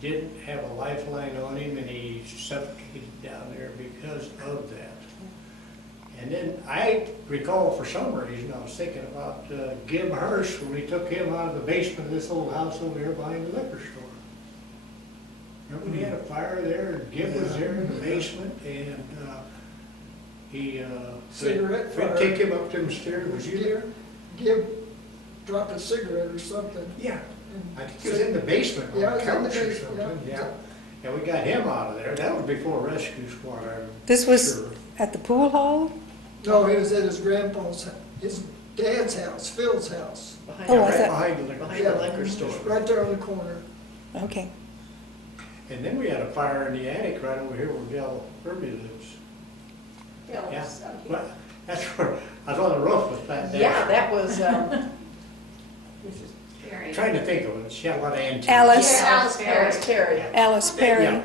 didn't have a lifeline on him and he suffocated down there because of that. And then I recall for some reason, I was thinking about Gib Hurst when we took him out of the basement of this old house over here behind the liquor store. Remember we had a fire there and Gib was there in the basement and he Cigarette Fred fire. take him up them stairs. Was you there? Give, drop a cigarette or something. Yeah. I think he was in the basement on Yeah, a he was in the couch or basement, something, yeah. yeah. And we got him out of there. That was before rescue squad, I'm This was sure. at the pool hall? No, he was at his grandpa's, his dad's house, Phil's house. Oh, Yeah, I right thought- behind the liquor Behind the liquor store. Right there on the corner. Okay. And then we had a fire in the attic right over here where Gal Irby lives. Yeah, Yeah, so- well, that's where, I was on the roof with that. Yeah, that was, Mrs. Perry. Trying to think of it, she had a lot of antiques. Alice. Yeah, Alice Perry. Alice Perry Yeah.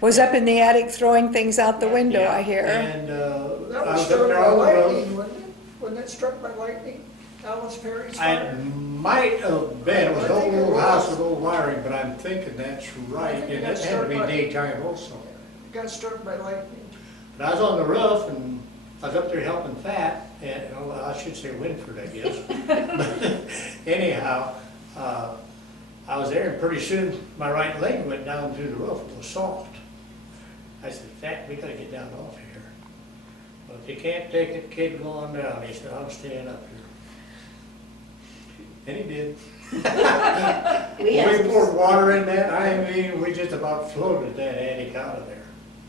was up in the attic throwing things out the window, Yeah, I hear. And, That I was was up struck there by on the roof. lightning, wasn't it? Wasn't that struck by lightning? Alice Perry's I fire? might have been, it was an I think it old was. house with old wiring, but I'm thinking that's right, think it and got that had to be struck by- daytime also. Got struck by lightning. But I was on the roof and I was up there helping Fat, and, well, I should say Winford, I guess. But anyhow, I was there and pretty soon my right leg went down through the roof, it was soft. I said, Fat, we gotta get down off here. Well, if you can't take it, kid, go on down. He said, I'm staying up here. And he did. We have, We poured water in that, I mean, we just about floated that attic out of there.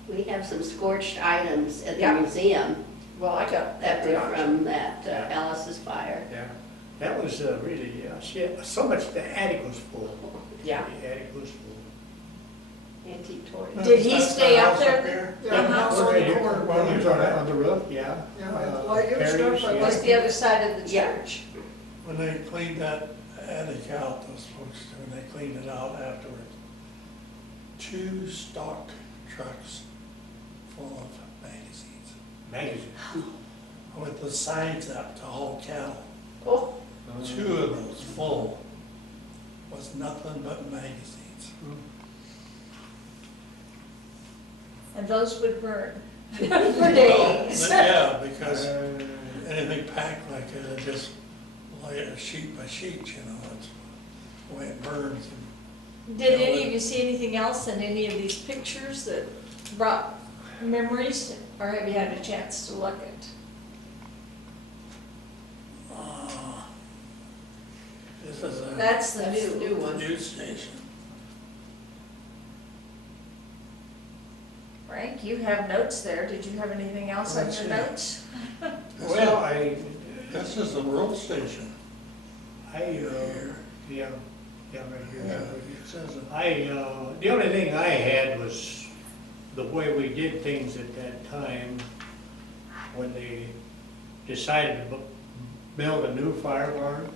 we have some scorched items at the Yeah. museum Well, I got that that were from, from that Yeah. Alice's fire. Yeah, that was really, she had, so much, the attic was full. yeah, The attic was full. antique toy. Did he stay up there? Yeah, the house on Right the here, corner. well, he was on the roof, yeah. Yeah, like it was struck Perry's, by yeah. Just the other side of the Yeah. church. When they cleaned that attic out, those folks, when they cleaned it out afterwards, 2 stock trucks full of magazines, Magazine. with the signs up to haul cattle. Oh, 2 of those full was nothing but magazines. and those would burn for Well, days. yeah, because Uh, anything packed like that, just lay it sheet by sheet, you know, that's the way it burns. Did any of you see anything else in any of these pictures that brought memories, or have you had a chance to look at? This is a That's the new one. news station. Frank, you have notes there. Did you have anything else on Let's your see. notes? Well, This is the world station yeah, here. yeah, right Yeah, here. it says it. The only thing I had was the way we did things at that time when they decided to build a new fire barn.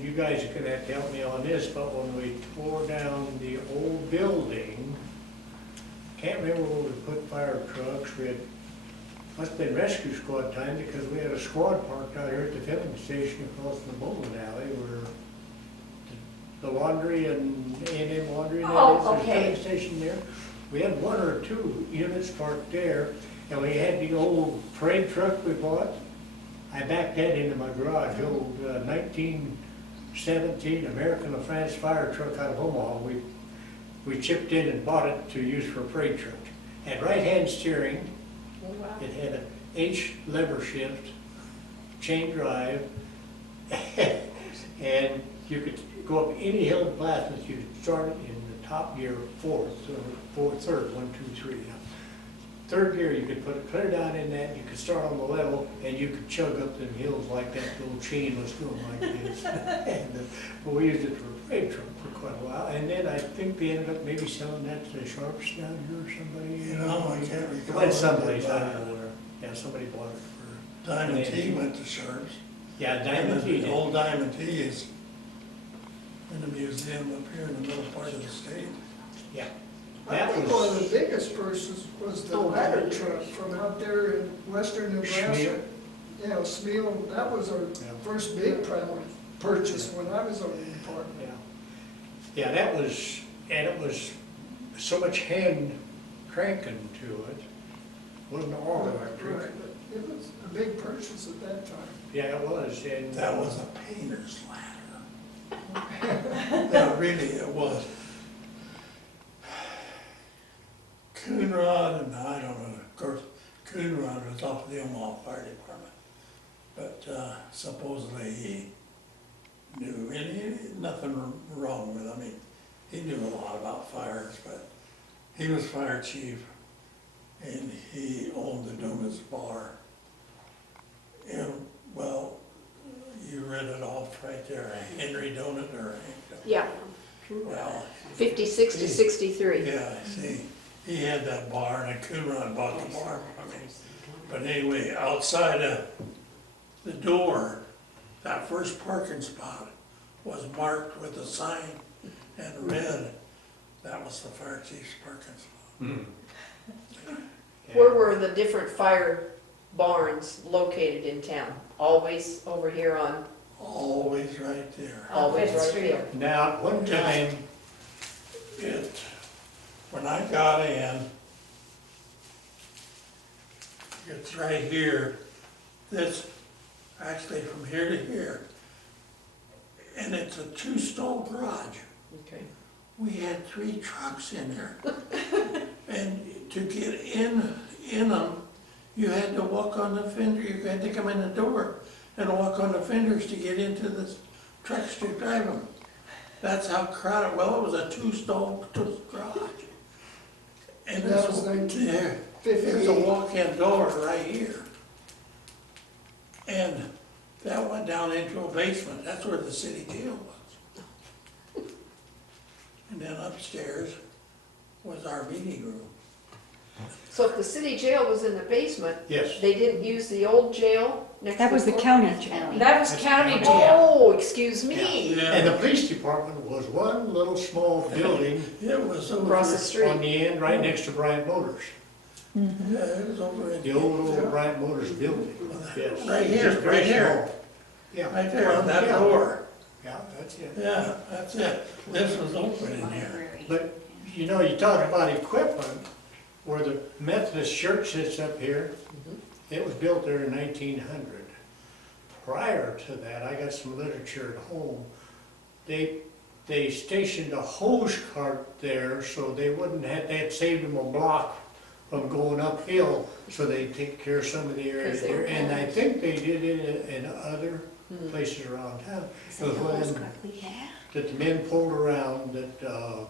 You guys are gonna have to help me on this, but when we tore down the old building, can't remember where we put fire trucks, we had, must have been rescue squad time because we had a squad parked out here at the filling station across from the bowling alley where the laundry and A&M laundry and Oh, that is, there's a okay. filling station there. We had 1 or 2 units parked there, and we had the old parade truck we bought. I backed that into my garage, the old 1917 American LaFrance fire truck out of Omaha. We chipped in and bought it to use for a parade truck. Had right-hand steering, Oh, wow. it had a H lever shift, chain drive, and you could go up any hill in Plattsmouth, you could start it in the top gear, third, 1, 2, 3. Third gear, you could put it clear down in that, you could start on the level, and you could chug up them hills like that little chain was going like this. And, but we used it for a parade truck for quite a while, and then I think they ended up maybe selling that to the Sharps down here or somebody. You know, I can't It recall. went someplace, I don't know where. Yeah, somebody bought it for, Diamond T went to Sharps. yeah, Diamond T The did. old Diamond T is in the museum up here in the middle part of the state. Yeah. I That think was- one of the biggest purchases was the Oh, ladder yeah. truck from out there in western Nebraska. Schmiel. Yeah, Smeal, that was our Yeah. first big purchase when I was on the department. Yeah, yeah, that was, And it was so much hand cranking to it, wasn't all electric. Right, but it was a big purchase at that time. Yeah, it was, and. That was a painter's ladder. That really, it was. Coonrod, and I don't know, of course, Coonrod was off the Omaha Fire Department. But supposedly he knew, and nothing wrong with him. I mean, he knew a lot about fires, but he was fire chief and he owned the Donuts Bar. And, well, you read it off right there, Henry Donut or Hank Donut. Yeah, Well, 56 to 63. yeah, see, he had that bar and Coonrod bought the bar from him. But anyway, outside of the door, that first parking spot was marked with a sign and read, that was the fire chief's parking spot. Where were the different fire barns located in town? Always over here on, Always right there. always Fifth right Street. there. Now, at one time, When I got in, it's right here, this, actually from here to here. And it's a two-stall garage. Okay. We had 3 trucks in there. And to get in them, you had to walk on the fender, you had to come in the door and walk on the fenders to get into the trucks to drive them. That's how crowded, well, it was a two-stall garage. And That was there's 1958. a walk-in door right here. And that went down into a basement, that's where the city jail was. And then upstairs was our meeting room. So if the city jail was in the basement, yes, they didn't use the old jail next to That was the court? county jail. County. That was That's county county. jail. Oh, excuse me. and the police department was one little small building It was over. Across the street. on the end, right next to Bryant Motors. Yeah, it was over in. The old Bryant Motors building, yes. Right here, Just very right here. small. Yeah. Right there on that Yeah. door. Yeah, that's it. Yeah, that's it. This was open in here. But, you know, you talk about equipment, where the Methodist church sits up here, it was built there in 1900. Prior to that, I got some literature at home, they stationed a hose cart there, so they wouldn't have, they had saved them a block from going uphill, so they'd take care of some of the areas 'Cause they were there. And I closed. think they did it in other places around town. It was one of them that the men pulled around that,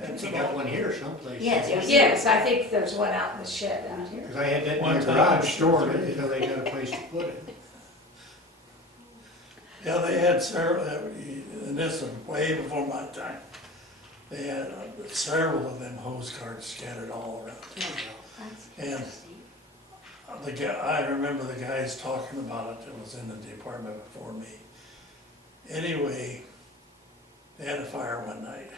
I think they got one here someplace. Yes. Yes, I think there's one out in the shed out here. Because I had that in One my time. garage storing it until they got a place to put it. Yeah, they had several, and this was way before my time. They had several of them hose carts scattered all around. And the guy, I remember the guys talking about it that was in the department before me. Anyway, they had a fire one night.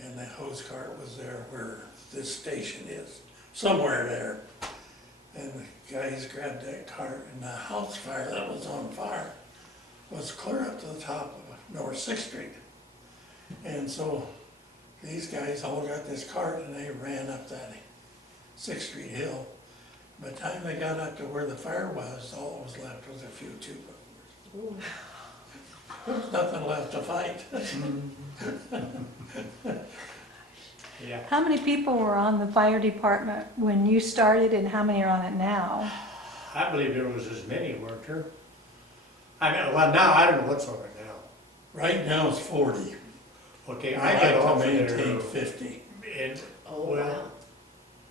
And the hose cart was there where this station is, somewhere there. And the guys grabbed that cart and the house fire that was on fire was clear up to the top of North 6th Street. And so these guys all got this cart and they ran up that 6th Street hill. By the time they got up to where the fire was, all that was left was a few tube overs. There was nothing left to fight. Yeah. How many people were on the fire department when you started and how many are on it now? I believe there was as many, weren't there? I mean, well, now, I don't know what's on it now. Right now it's 40. Okay, I got off of maintain there 50. in, Oh, well, wow.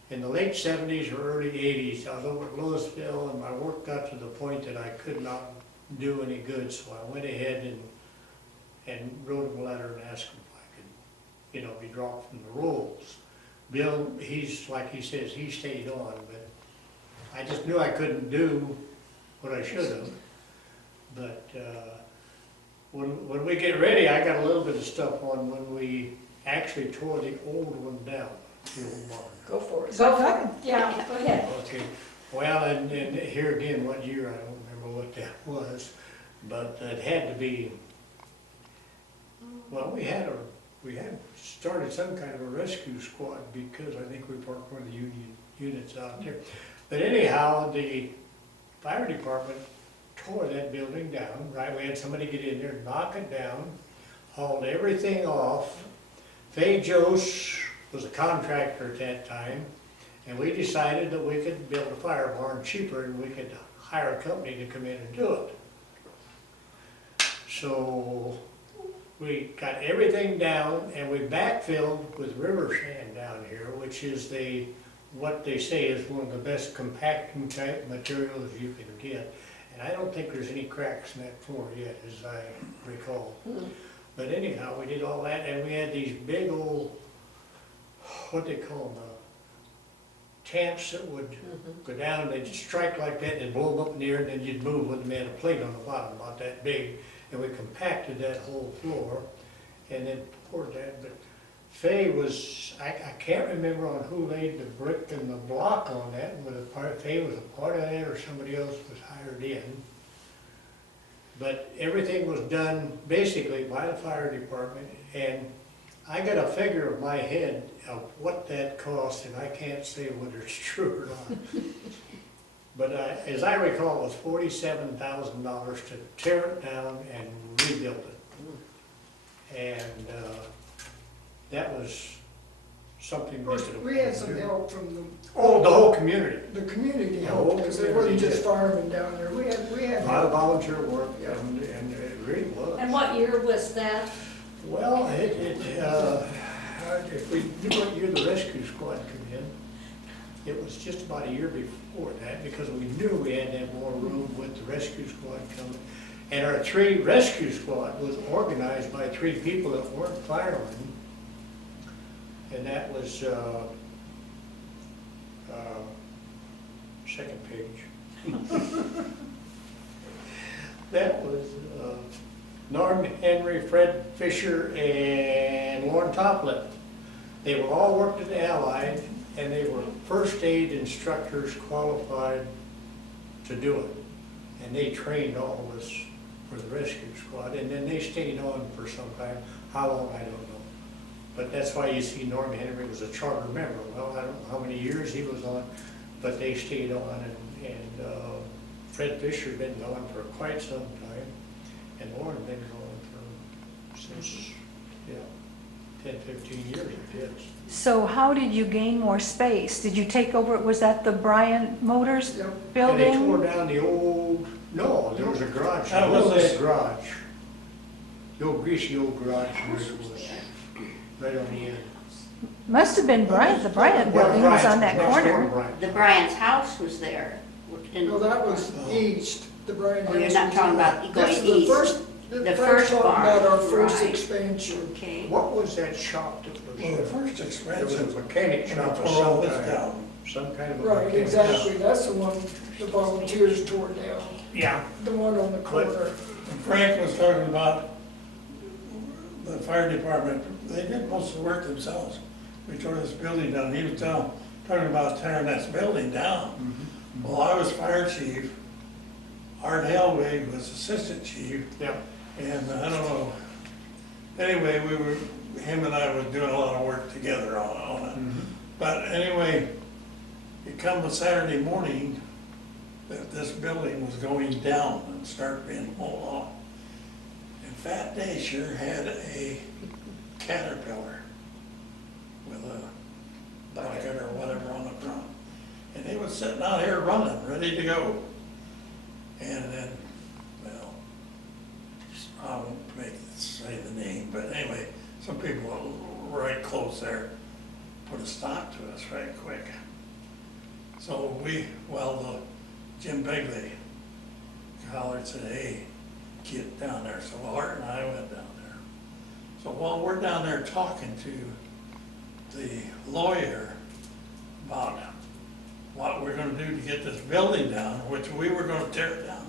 in the late 70s or early 80s. I was over at Louisville and my work got to the point that I could not do any good, so I went ahead and wrote him a letter and asked him if I could, you know, be dropped from the rolls. Bill, he's, like he says, he stayed on, but I just knew I couldn't do what I should have. But when we get ready, I got a little bit of stuff on when we actually tore the old one down, the old barn. Go for it. Go for it. Yeah, go ahead. Okay, well, and here again, what year, I don't remember what that was, but it had to be, Well, we had started some kind of a rescue squad because I think we parked one of the union units out there. But anyhow, the fire department tore that building down, right? We had somebody get in there, knock it down, hauled everything off. Fay Jose was a contractor at that time, and we decided that we could build a fire barn cheaper and we could hire a company to come in and do it. So we got everything down and we backfilled with river sand down here, which is what they say is one of the best compacting type materials you can get. And I don't think there's any cracks in that floor yet, as I recall. But anyhow, we did all that, and we had these big old, what they call them, tamps that would go down, they'd strike like that, and they'd blow them up in the air, and then you'd move with them. They had a plate on the bottom about that big, and we compacted that whole floor, and then poured that. But Fay was, I can't remember on who laid the brick and the block on that, whether Fay was a part of that or somebody else was hired in. But everything was done basically by the fire department, and I got a figure in my head of what that cost, and I can't say whether it's true or not. But as I recall, it was $47,000 to tear it down and rebuild it. And that was something. Of course, we had some help from the whole community. the community The help, whole because it community wasn't just did. firemen down there. We had A lot of help. volunteer work, Yeah. and it really was. And what year was that? Well, if we knew what year the rescue squad come in, it was just about a year before that, because we knew we had to have more room with the rescue squad coming. And our 3 rescue squad was organized by 3 people that weren't firemen. And that was, second page. That was Norm Henry, Fred Fisher, and Lauren Toplip. They were all worked at the Allied, and they were first aid instructors qualified to do it. And they trained all of us for the rescue squad, and then they stayed on for some time. How long, I don't know. But that's why you see Norm Henry was a charter member. Well, I don't know how many years he was on, but they stayed on, and Fred Fisher had been gone for quite some time, and Lauren been gone for since, 10, 15 years, I guess. So how did you gain more space? Did you take over, was that the Bryant Motors Yep. And they tore building? down the old, no, there was a garage, That a was little this- bit garage. The old greasy old garage where it was, right on the end. Must have been Bryant, the Bryant Well, building was on Bryant's that next door to corner. Bryant. The Bryant's house was there. No, that was east, the Brian. Oh, you're House not was talking there. about going This is east. the The first first talking about our barn, first right. expansion. Okay. What was that shop that was Well, the there? first There was a expansion, mechanic when I shop of tore all some this kind. down, Some kind of a Right, mechanic exactly. shop. That's the one the volunteers tore down. Yeah. The one on the corner. and Frank was talking about the fire department, they did most of the work themselves. We tore this building down, he was talking about tearing this building down. Well, I was fire chief, Art Helwig was assistant chief, Yeah. and I don't know, anyway, him and I were doing a lot of work together on it. But anyway, it come a Saturday morning that this building was going down and started being hauled off. And Fat Day sure had a Caterpillar with a bucket or whatever on the front. And they was sitting out here running, ready to go. And then, well, I won't say the name, but anyway, some people right close there put a stop to us right quick. So Jim Begley hollered and said, hey, get down there. So Art and I went down there. So while we're down there talking to the lawyer about what we're gonna do to get this building down, which we were gonna tear it down,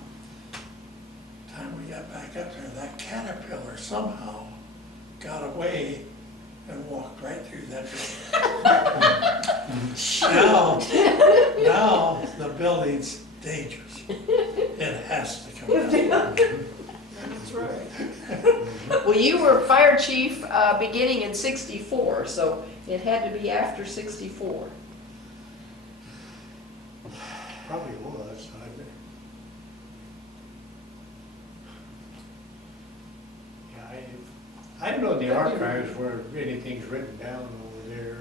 time we got back up there, that Caterpillar somehow got away and walked right through that building. Now the building's dangerous. It has to come down. That's right. Well, you were fire chief, beginning in 64, so it had to be after 64. Probably was. Yeah, I don't know in the archives where anything's written down over there.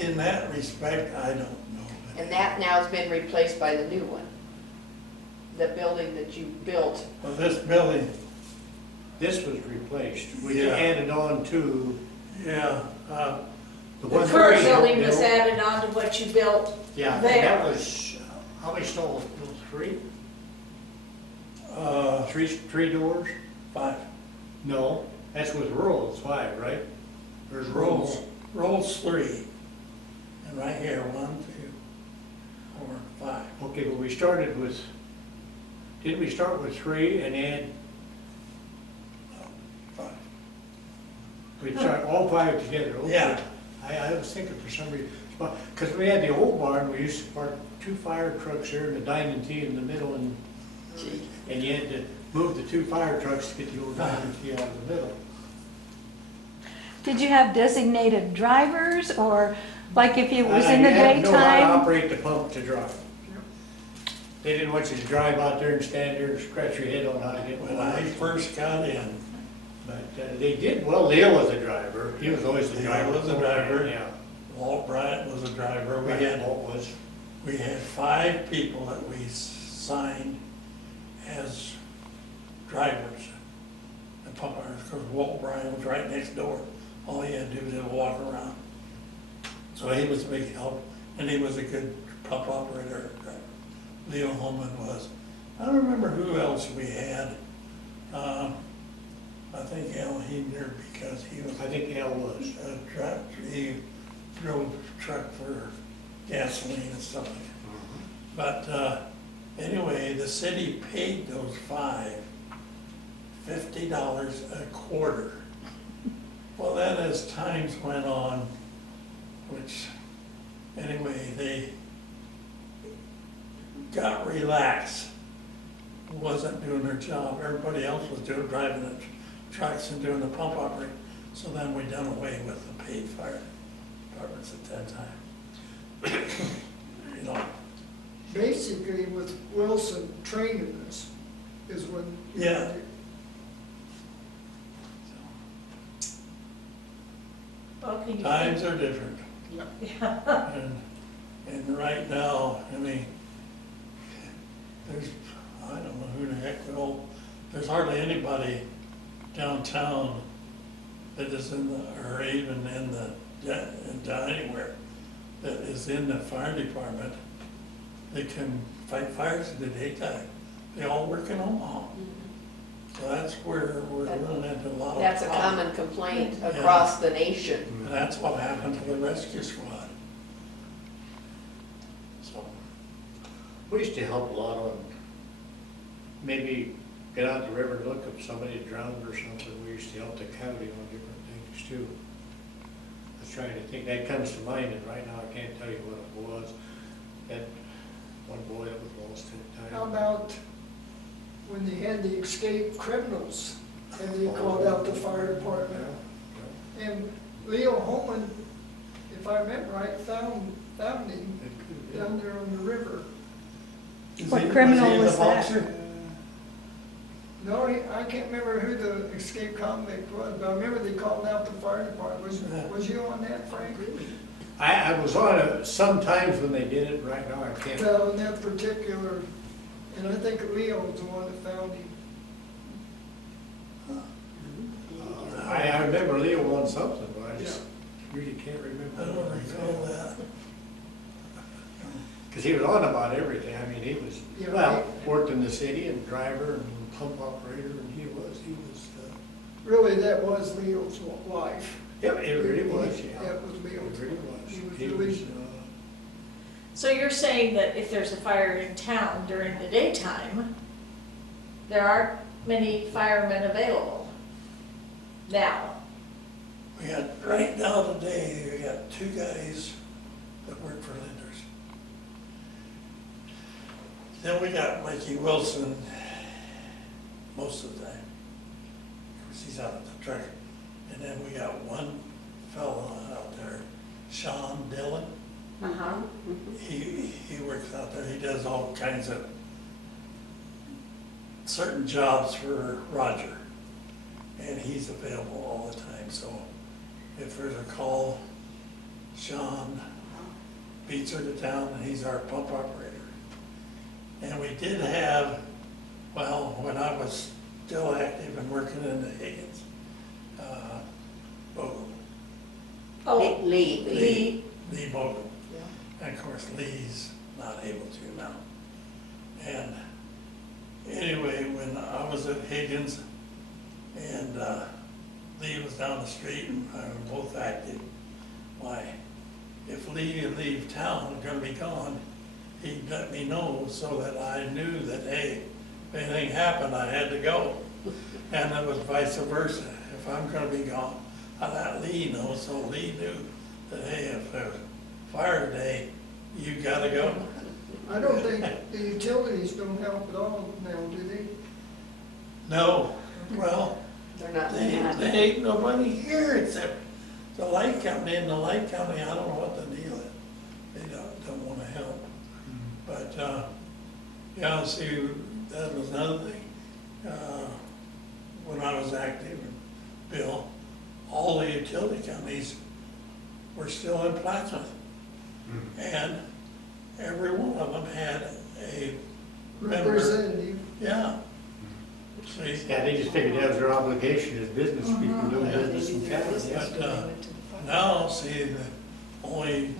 In that respect, I don't know. And that now has been replaced by the new one. The building that you built. Well, this building, This was replaced. We Yeah. added on to yeah, the The one. current that we building was built. added on to what you built. Yeah, and there. that was, how many stalls? Three? Three doors? 5. No, that's with rural, it's 5, right? There's rules. Rolls 3. And right here, 1, 2, 4, 5. Okay, but we started with, didn't we start with 3 and add, 5. we started all 5 together? Okay. Yeah. I was thinking for some reason, because we had the old barn, we used to park 2 fire trucks there and a diamond T in the middle, and you had to move the 2 fire trucks to get the old diamond T out of the middle. Did you have designated drivers, or like if it was in the You had to know how to daytime? operate the pump to drive. They didn't want you to drive out there and stand there and scratch your head on how to get When one. I first got in, But they did, well, Leo was the driver, he was always the Leo driver. was the driver. Yeah. Walt Bryant was a driver. Walt was. We had 5 people that we signed as drivers and pump owners, because Walt Bryant was right next door. All he had to do was just walk around. So he was a big help, and he was a good pump operator. Leo Holman was. I don't remember who else we had. I think Al Hebner, because he was I think Al was. a truck, he drove truck for gasoline and stuff like that. But anyway, the city paid those 5 $50 a quarter. Well, then as times went on, which, anyway, they got relaxed, wasn't doing their job. Everybody else was driving the trucks and doing the pump operating. So then we done away with the paid fire departments at that time. You know, Basically with Wilson training us is when. Yeah. Well, can you? times are different. Yeah. And right now, I mean, there's, I don't know who the heck will, there's hardly anybody downtown that is in the, or even in the, anywhere, that is in the fire department. They can fight fires in the daytime. They all work in Omaha. So that's where we're running into a lot of That's a problems. common complaint across the nation. And that's what happened to the rescue squad. So, We used to help a lot on, maybe get out the river and look if somebody had drowned or something. We used to help the county on different things too. I was trying to think, that comes to mind, and right now I can't tell you what it was. That one boy that was lost at the How time. about when they had the escaped criminals and they called out the fire department? And Leo Holman, if I remember right, found him down there on the river. What criminal was that? boxer? No, I can't remember who the escaped convict was, but I remember they called out the fire department. Was you on that, Frank? I was on it sometimes when they did it, right now I can't. No, in that particular, and I think Leo was the one that found him. I remember Leo won something, but I just really can't I don't remember. recall that. Because he was on about everything. I mean, he was, Yeah, well, worked in the city and driver and pump operator, and he was, Really, that was Leo's life. yeah, it really was, yeah. That was It Leo's. really was. He was He really- was, So you're saying that if there's a fire in town during the daytime, there aren't many firemen available now? We got, right now today, we got 2 guys that work for Linders. Then we got Mikey Wilson most of the time. 'cause he's out at the truck. And then we got one fella out there, Sean Dillon. Uh-huh. He works out there, he does all kinds of certain jobs for Roger. And he's available all the time, so if there's a call, Sean beats her to town and he's our pump operator. And we did have, well, when I was still active and working in the Higgins, Bogle, Oh, Lee. Lee Bogle. And of course, Lee's not able to now. And anyway, when I was at Higgins and Lee was down the street and I were both active, why, if Lee would leave town, gonna be gone, he'd let me know so that I knew that, hey, if anything happened, I had to go. And it was vice versa. If I'm gonna be gone, I let Lee know, so Lee knew that, hey, if there's fire today, you gotta go. I don't think the utilities don't help at all now, do they? No, well, They're not. they ain't nobody here except the light company, and the light company, I don't know what the deal is. They don't wanna help. But, yeah, see, that was another thing. When I was active, Bill, all the utility companies were still in Plattsmouth. And every one of them had a member. Representative. Yeah. See, Yeah, they just figured that was their obligation as business people doing Yeah. business in town, yeah. but, now, see, the only